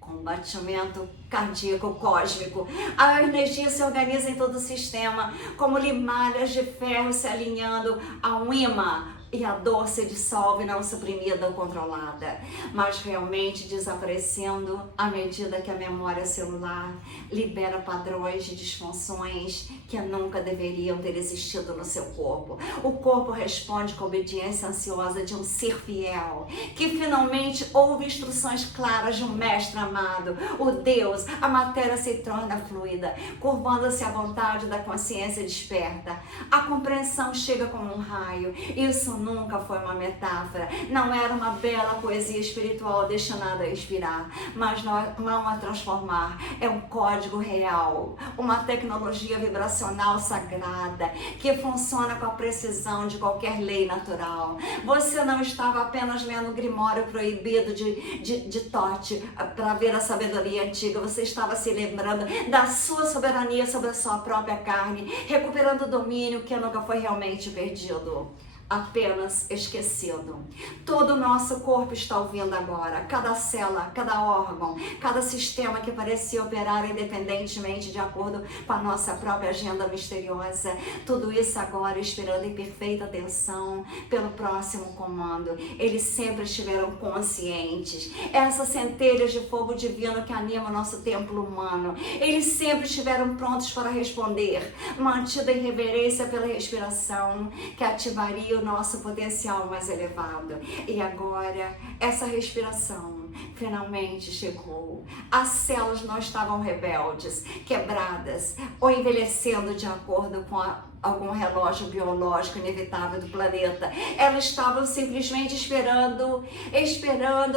Com batimento cardíaco cósmico, a energia se organiza em todo o sistema, como limalhas de ferro se alinhando a um imã, e a dor se dissolve não suprimida ou controlada, mas realmente desaparecendo à medida que a memória celular libera padrões de disfunções que nunca deveriam ter existido no seu corpo. O corpo responde com a obediência ansiosa de um ser fiel, que finalmente ouve instruções claras de um mestre amado, o Deus. A matéria se torna fluida, curvando-se à vontade da consciência desperta. A compreensão chega como um raio. Isso nunca foi uma metáfora, não era uma bela poesia espiritual destinada a inspirar, mas não a transformar. É um código real, uma tecnologia vibracional sagrada que funciona com a precisão de qualquer lei natural. Você não estava apenas lendo o Grimório proibido de Tote para ver a sabedoria antiga, você estava se lembrando da sua soberania sobre a sua própria carne, recuperando o domínio que nunca foi realmente perdido, apenas esquecido. Todo o nosso corpo está ouvindo agora, cada célula, cada órgão, cada sistema que parecia operar independentemente de acordo com a nossa própria agenda misteriosa. Tudo isso agora esperando em perfeita atenção pelo próximo comando. Eles sempre estiveram conscientes. Essas centelhas de fogo divino que animam o nosso templo humano, eles sempre estiveram prontos para responder, mantido em reverência pela respiração que ativaria o nosso potencial mais elevado. E agora, essa respiração finalmente chegou. As células não estavam rebeldes, quebradas ou envelhecendo de acordo com a algum relógio biológico inevitável do planeta. Elas estavam simplesmente esperando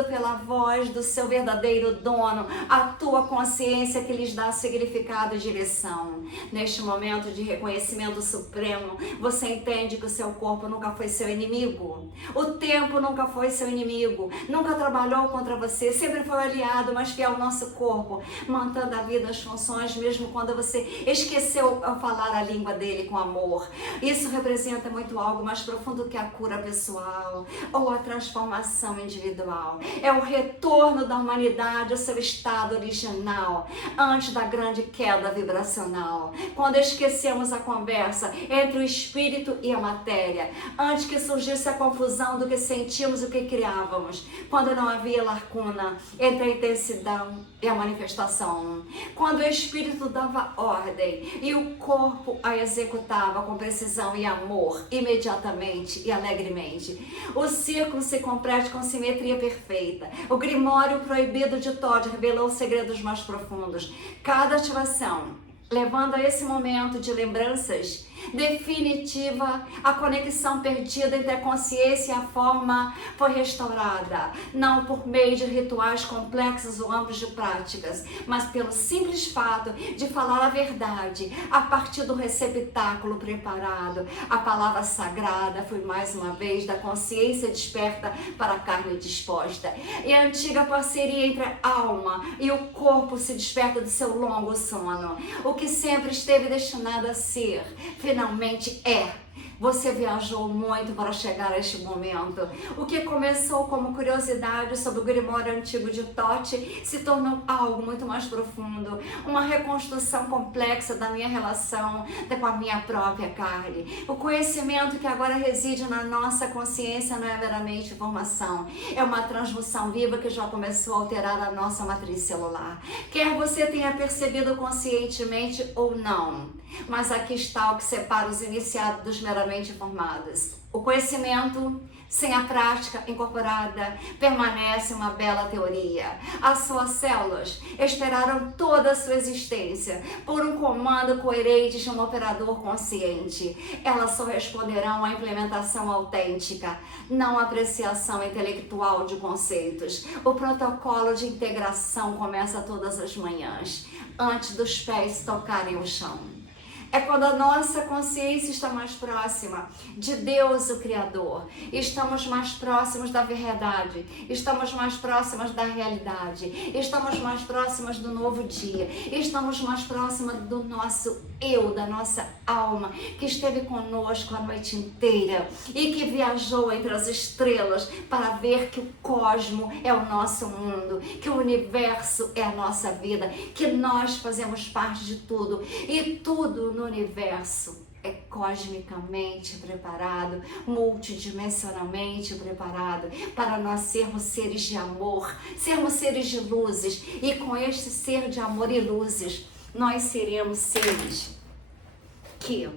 pela voz do seu verdadeiro dono, a tua consciência que lhes dá significado e direção. Neste momento de reconhecimento supremo, você entende que o seu corpo nunca foi seu inimigo. O tempo nunca foi seu inimigo, nunca trabalhou contra você, sempre foi aliado, mas fiel ao nosso corpo, mantendo a vida as funções, mesmo quando você esqueceu ao falar a língua dele com amor. Isso representa muito algo mais profundo que a cura pessoal ou a transformação individual. É o retorno da humanidade ao seu estado original, antes da grande queda vibracional. Quando esquecemos a conversa entre o espírito e a matéria, antes que surgisse a confusão do que sentimos e o que criávamos, quando não havia lacuna entre a intensidade e a manifestação, quando o espírito dava ordem e o corpo a executava com precisão e amor, imediatamente e alegremente. O círculo se completa com simetria perfeita. O Grimório proibido de Todd revelou os segredos mais profundos. Cada ativação, levando a esse momento de lembranças definitiva, a conexão perdida entre a consciência e a forma foi restaurada, não por meio de rituais complexos ou amplos de práticas, mas pelo simples fato de falar a verdade a partir do receptáculo preparado. A palavra sagrada foi mais uma vez da consciência desperta para a carne disposta, e a antiga parceria entre a alma e o corpo se desperta do seu longo sono. O que sempre esteve destinado a ser, finalmente é. Você viajou muito para chegar a este momento. O que começou como curiosidade sobre o Grimório antigo de Todd se tornou algo muito mais profundo, uma reconstrução complexa da minha relação com a minha própria carne. O conhecimento que agora reside na nossa consciência não é meramente informação, é uma transmutação viva que já começou a alterar a nossa matriz celular. Quer você tenha percebido conscientemente ou não, mas aqui está o que separa os iniciados dos meramente informados. O conhecimento sem a prática incorporada permanece uma bela teoria. As suas células esperaram toda a sua existência por um comando coerente de um operador consciente. Elas só responderão à implementação autêntica, não à apreciação intelectual de conceitos. O protocolo de integração começa todas as manhãs, antes dos pés tocarem o chão. É quando a nossa consciência está mais próxima de Deus, o Criador. Estamos mais próximos da verdade. Estamos mais próximos da realidade. Estamos mais próximos do novo dia. Estamos mais próximos do nosso eu, da nossa alma, que esteve conosco a noite inteira e que viajou entre as estrelas para ver que o cosmo é o nosso mundo, que o universo é a nossa vida, que nós fazemos parte de tudo e tudo no universo é cosmicamente preparado, multidimensionalmente preparado para nós sermos seres de amor, sermos seres de luzes, e com este ser de amor e luzes nós seremos seres que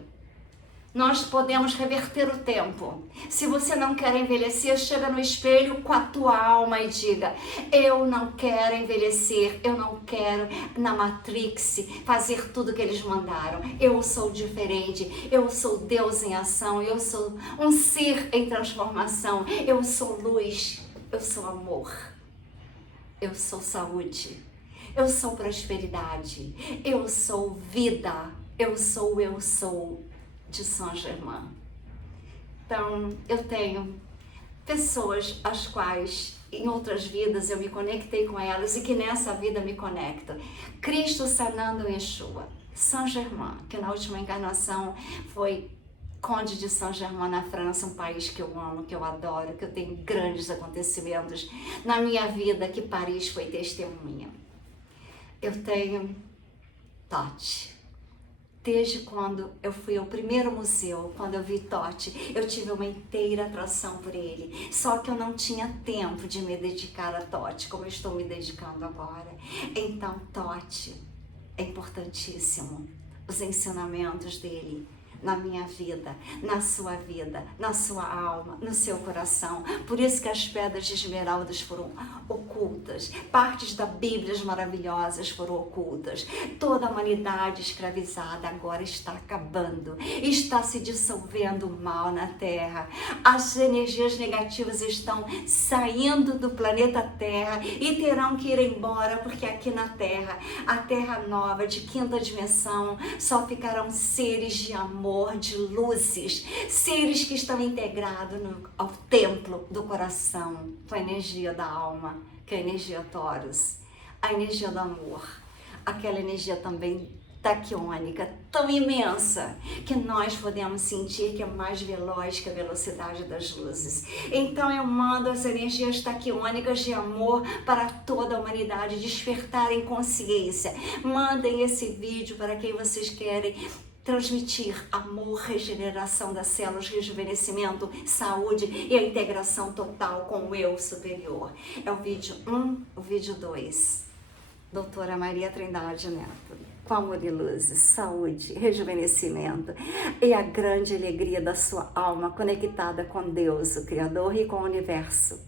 nós podemos reverter o tempo. Se você não quer envelhecer, chega no espelho com a tua alma e diga: eu não quero envelhecer, eu não quero na Matrix fazer tudo que eles mandaram. Eu sou diferente, eu sou Deus em ação, eu sou um ser em transformação, eu sou luz, eu sou amor, eu sou saúde, eu sou prosperidade, eu sou vida, eu sou de Saint-Germain. Então, eu tenho pessoas às quais em outras vidas eu me conectei com elas e que nessa vida me conecto. Cristo Sanando Yeshua, Saint-Germain, que na última encarnação foi Conde de Saint-Germain na França, um país que eu amo, que eu adoro, que eu tenho grandes acontecimentos na minha vida, que Paris foi testemunha. Eu tenho Todd. Desde quando eu fui ao primeiro museu, quando eu vi Todd, eu tive uma inteira atração por ele. Só que eu não tinha tempo de me dedicar a Todd, como eu estou me dedicando agora. Então, Todd é importantíssimo. Os ensinamentos dele na minha vida, na sua alma, no seu coração. Por isso que as pedras de esmeraldas foram ocultas, partes da Bíblia maravilhosas foram ocultas. Toda a humanidade escravizada agora está acabando, está se dissolvendo o mal na Terra. As energias negativas estão saindo do planeta Terra e terão que ir embora, porque aqui na Terra, a Terra nova de quinta dimensão, só ficarão seres de amor, de luzes, seres que estão integrados ao templo do coração, com a energia da alma, que é a energia Taurus, a energia do amor, aquela energia também taquiônica, tão imensa, que nós podemos sentir que é mais veloz que a velocidade das luzes. Então eu mando as energias taquiônicas de amor para toda a humanidade despertarem consciência. Mandem esse vídeo para quem vocês querem transmitir amor, regeneração das células, rejuvenescimento, saúde e a integração total com o eu superior. É o vídeo 1, o vídeo 2. Doutora Maria Trindade Neto. Com amor e luzes, saúde, rejuvenescimento e a grande alegria da sua alma conectada com Deus, o Criador, e com o Universo.